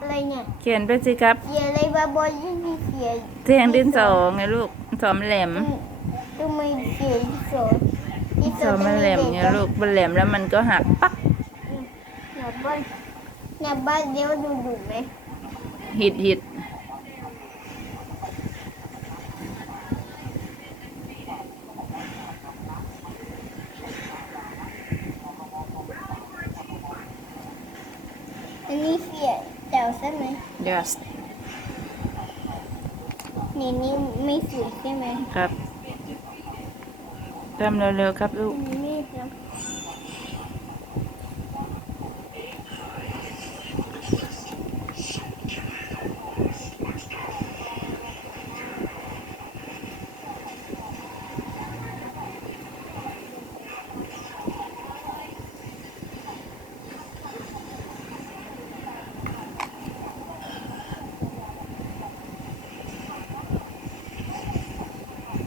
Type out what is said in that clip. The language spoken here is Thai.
อะไรเนี่ย เขียนไปสิครับ เขียนอะไรบาบอยยี่ที่เขียนเทียงดินสอไงลูกสอมนแหลมทำไมเขียนที่สอนที่สอมมันแหลมไงลูกมันแหลมแล้วมันก็หักปักหน้าบ้านหน้าบ้านเลี้ยวดูดูไหมหิดหิด อันนี้เขียนแจ๋วใช่ไหม yes นี่นี่ไม่สวยใช่ไหมครับทำเร็วๆครับลูกอันนี้ไม่ทำ